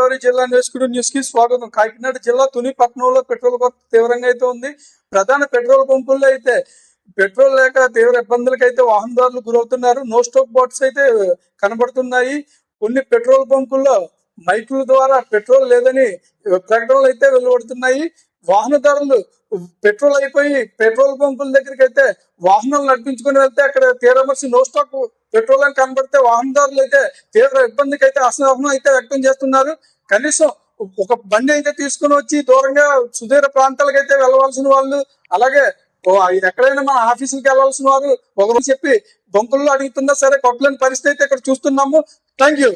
గోదావరి జిల్లా న్యూస్ కి స్వాగతం. కాకినాడ జిల్లా తుని పట్టణంలో పెట్రోల్ కొరత తీవ్రంగా అయితే ఉంది. ప్రధాన పెట్రోల్ పంపుల్లో అయితే పెట్రోల్ లేక తీవ్ర ఇబ్బందులకు అయితే వాహనదారులు గురవుతున్నారు. నో స్టాప్ బోర్డ్స్ అయితే కనబడుతున్నాయి. కొన్ని పెట్రోల్ పంపుల్లో మైకుల ద్వారా పెట్రోల్ లేదని ప్రకటనలు అయితే వెలువడుతున్నాయి. వాహనదారులు పెట్రోల్ అయిపోయి పెట్రోల్ పంపుల దగ్గరికి అయితే వాహనాలు నడిపించుకుని వెళ్తే అక్కడ తీరమర్చి నో స్టాక్ పెట్రోల్ అని కనబడితే వాహనదారులు అయితే తీవ్ర ఇబ్బందికి అయితే అసహనం అయితే వ్యక్తం చేస్తున్నారు. కనీసం ఒక బండి అయితే తీసుకుని వచ్చి దూరంగా సుదూర ప్రాంతాలకు అయితే వెళ్ళవలసిన వాళ్ళు, అలాగే ఎక్కడైనా మన ఆఫీసులకు వెళ్ళవలసిన వారు ఒకరు చెప్పి బంకుల్లో అడుగుతున్నా సరే కొట్టలేని పరిస్థితి అయితే ఇక్కడ చూస్తున్నాము. Thank you.